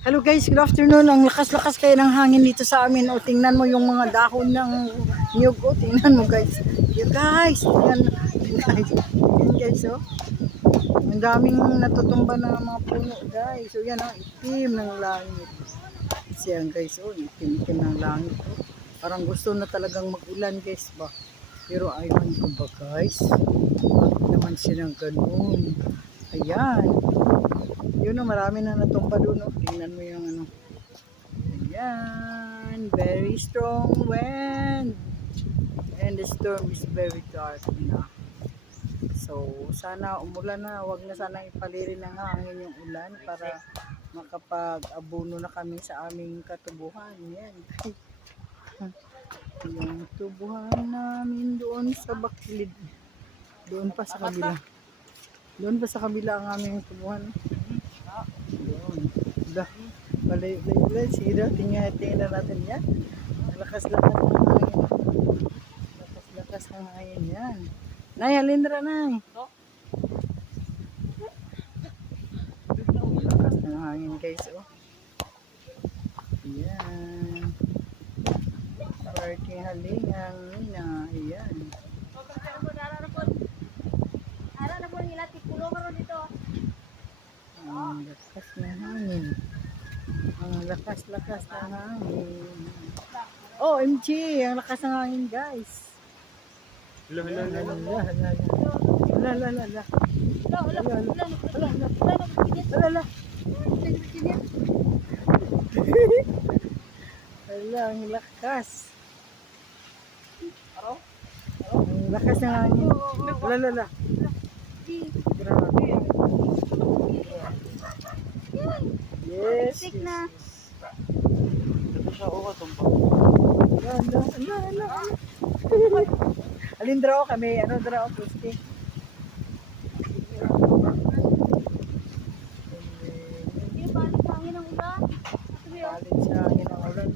Hello guys, good afternoon. Ang lakas-lakas kayo ng hangin dito sa amin. O, tingnan mo yung mga dahon ng niyog. O, tingnan mo guys. You guys, tingnan guys. Yan guys, oh. Ang daming natutumba na mga puno guys. So yan, oh, itim ng langit. Siyan guys, oh, itim-itim ng langit. Oh. Parang gusto na talagang mag-ulan guys ba. Pero aywan ko ba guys. Bakit naman silang ganun? Ayan. Yun o, marami na natumba doon. O. Tingnan mo yung ano. Ayan. Very strong wind. And the storm is very dark na. So, sana umulan na. Huwag na sana ipaliri ng hangin yung ulan para makapag-abuno na kami sa aming katubuhan. Yan. Yung tubuhan namin doon sa bakilid. Doon pa sa kabila. Doon pa sa kabila ang aming tubuhan. Doon. Dah. Balay-balay. Sige daw. Tingnan natin yan. Lakas-lakas ng hangin. Lakas-lakas ng hangin yan. Nay, Alindra, Nay. Lakas ng hangin guys. Oh. Yan. Party halingang nina. Ayan. Ang lakas ng hangin. Ang lakas-lakas ng hangin. Oh, MG! Ang lakas ng hangin, guys. Hala. Hala, ang lakas. Ang lakas ng hangin. Hala. Grabe. Yes. Ito siya o katumpang. Hala. Alindra o kami. Ano dra o plastic? Balit sa hangin ang ulan.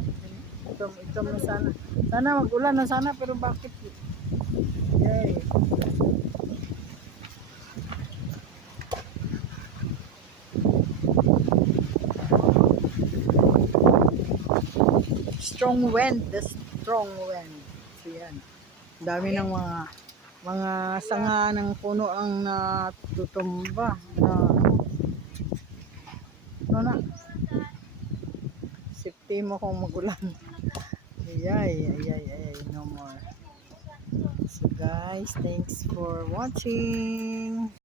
Ito mo sana. Sana mag-ulan na sana pero bakit? Yay. Strong wind, the strong wind. So yan. Dami ng mga sanga ng puno ang natutumba na safety mo kung magulan. Ay, no more. So guys, thanks for watching.